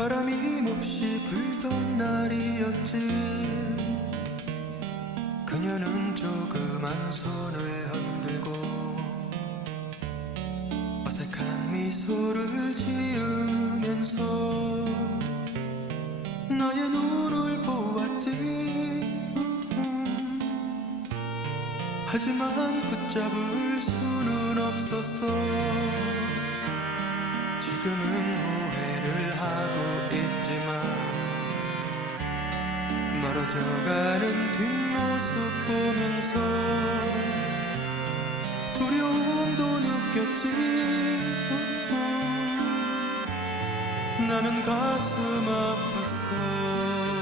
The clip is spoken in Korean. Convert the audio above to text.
바람이 몹시 불던 날이었지. 그녀는 조그만 손을 흔들고 어색한 미소를 지으면서 나의 눈을 보았지. 하지만 붙잡을 수는 없었어. 지금은 후회를 하고 있지만 멀어져가는 뒷모습 보면서 두려움도 느꼈지. 나는 가슴 아팠어.